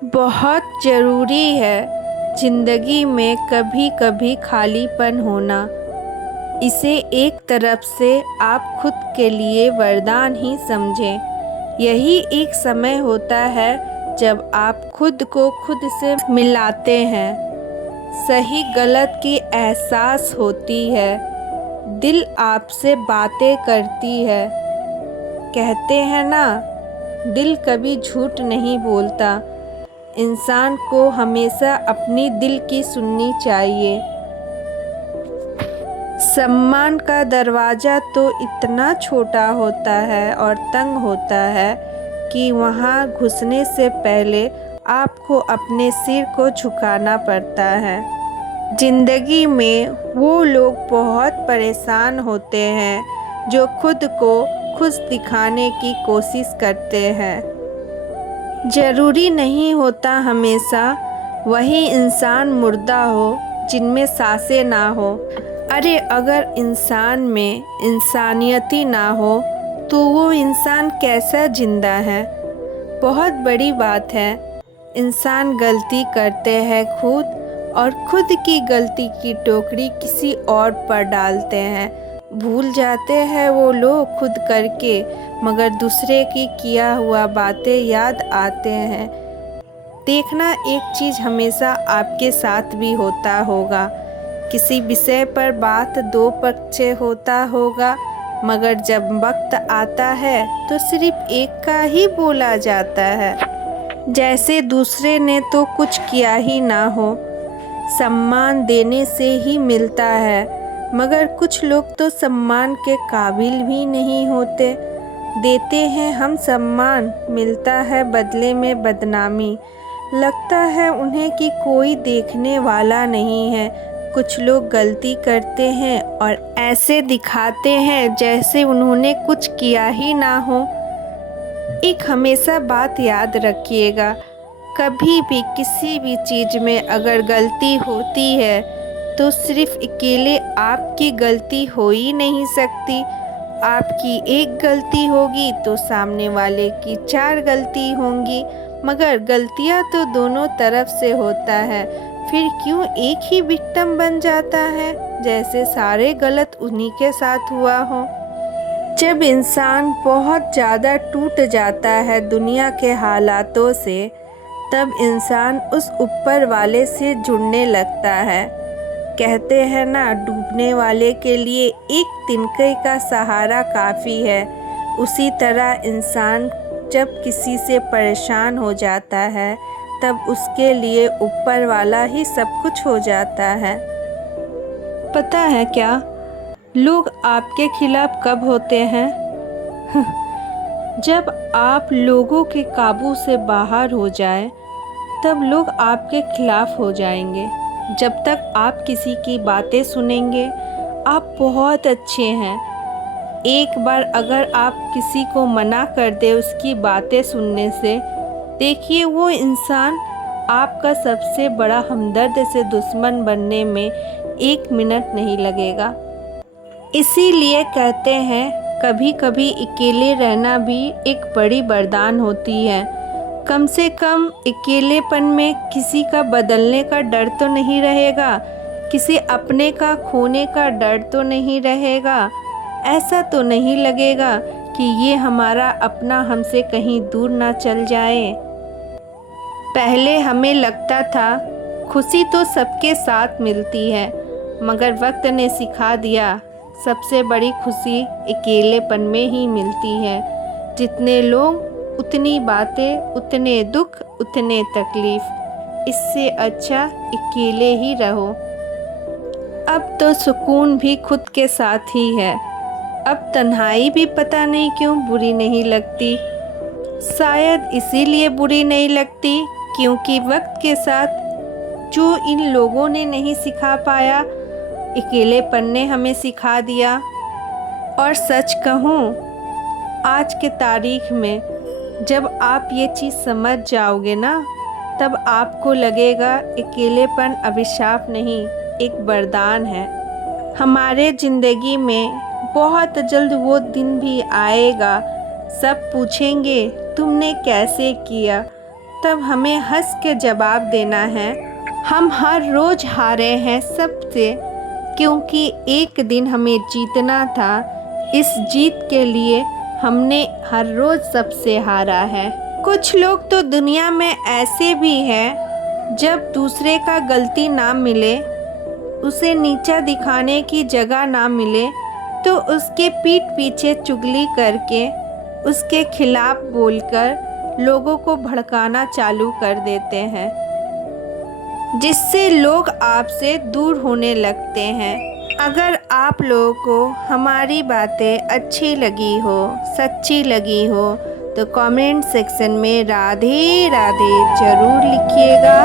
बहुत ज़रूरी है ज़िंदगी में कभी कभी खालीपन होना। इसे एक तरफ से आप खुद के लिए वरदान ही समझें। यही एक समय होता है जब आप खुद को खुद से मिलाते हैं, सही गलत की एहसास होती है, दिल आपसे बातें करती है। कहते हैं ना, दिल कभी झूठ नहीं बोलता। इंसान को हमेशा अपनी दिल की सुननी चाहिए। सम्मान का दरवाज़ा तो इतना छोटा होता है और तंग होता है कि वहाँ घुसने से पहले आपको अपने सिर को झुकाना पड़ता है। ज़िंदगी में वो लोग बहुत परेशान होते हैं जो खुद को खुश दिखाने की कोशिश करते हैं। ज़रूरी नहीं होता हमेशा वही इंसान मुर्दा हो जिनमें सांसें ना हो। अरे अगर इंसान में इंसानियत ही ना हो तो वो इंसान कैसा जिंदा है। बहुत बड़ी बात है। इंसान गलती करते हैं खुद, और खुद की गलती की टोकरी किसी और पर डालते हैं। भूल जाते हैं वो लोग खुद करके, मगर दूसरे की किया हुआ बातें याद आते हैं। देखना, एक चीज़ हमेशा आपके साथ भी होता होगा। किसी विषय पर बात दो पक्ष से होता होगा, मगर जब वक्त आता है तो सिर्फ एक का ही बोला जाता है, जैसे दूसरे ने तो कुछ किया ही ना हो। सम्मान देने से ही मिलता है, मगर कुछ लोग तो सम्मान के काबिल भी नहीं होते। देते हैं हम सम्मान, मिलता है बदले में बदनामी। लगता है उन्हें कि कोई देखने वाला नहीं है। कुछ लोग गलती करते हैं और ऐसे दिखाते हैं जैसे उन्होंने कुछ किया ही ना हो। एक हमेशा बात याद रखिएगा, कभी भी किसी भी चीज़ में अगर गलती होती है तो सिर्फ अकेले आपकी गलती हो ही नहीं सकती। आपकी एक गलती होगी तो सामने वाले की 4 गलती होंगी, मगर गलतियां तो दोनों तरफ से होता है। फिर क्यों एक ही विक्टिम बन जाता है, जैसे सारे गलत उन्हीं के साथ हुआ हो। जब इंसान बहुत ज़्यादा टूट जाता है दुनिया के हालातों से, तब इंसान उस ऊपर वाले से जुड़ने लगता है। कहते हैं ना, डूबने वाले के लिए एक तिनके का सहारा काफ़ी है। उसी तरह इंसान जब किसी से परेशान हो जाता है, तब उसके लिए ऊपर वाला ही सब कुछ हो जाता है। पता है क्या, लोग आपके खिलाफ कब होते हैं? जब आप लोगों के काबू से बाहर हो जाए, तब लोग आपके खिलाफ हो जाएंगे। जब तक आप किसी की बातें सुनेंगे, आप बहुत अच्छे हैं। एक बार अगर आप किसी को मना कर दे उसकी बातें सुनने से, देखिए वो इंसान आपका सबसे बड़ा हमदर्द से दुश्मन बनने में 1 मिनट नहीं लगेगा। इसीलिए कहते हैं, कभी कभी अकेले रहना भी एक बड़ी वरदान होती है। कम से कम अकेलेपन में किसी का बदलने का डर तो नहीं रहेगा, किसी अपने का खोने का डर तो नहीं रहेगा। ऐसा तो नहीं लगेगा कि ये हमारा अपना हमसे कहीं दूर ना चल जाए। पहले हमें लगता था खुशी तो सबके साथ मिलती है, मगर वक्त ने सिखा दिया सबसे बड़ी खुशी अकेलेपन में ही मिलती है। जितने लोग उतनी बातें, उतने दुख, उतने तकलीफ। इससे अच्छा अकेले ही रहो। अब तो सुकून भी खुद के साथ ही है। अब तन्हाई भी पता नहीं क्यों बुरी नहीं लगती। शायद इसीलिए बुरी नहीं लगती क्योंकि वक्त के साथ जो इन लोगों ने नहीं सिखा पाया, अकेलेपन ने हमें सिखा दिया। और सच कहूँ, आज के तारीख में जब आप ये चीज़ समझ जाओगे ना, तब आपको लगेगा अकेलेपन अभिशाप नहीं, एक वरदान है। हमारे ज़िंदगी में बहुत जल्द वो दिन भी आएगा, सब पूछेंगे तुमने कैसे किया, तब हमें हंस के जवाब देना है, हम हर रोज़ हारे हैं सबसे, क्योंकि एक दिन हमें जीतना था। इस जीत के लिए हमने हर रोज़ सबसे हारा है। कुछ लोग तो दुनिया में ऐसे भी हैं, जब दूसरे का गलती ना मिले, उसे नीचा दिखाने की जगह ना मिले, तो उसके पीठ पीछे चुगली करके, उसके खिलाफ बोलकर लोगों को भड़काना चालू कर देते हैं, जिससे लोग आपसे दूर होने लगते हैं। अगर आप लोगों को हमारी बातें अच्छी लगी हो, सच्ची लगी हो, तो कमेंट सेक्शन में राधे राधे ज़रूर लिखिएगा।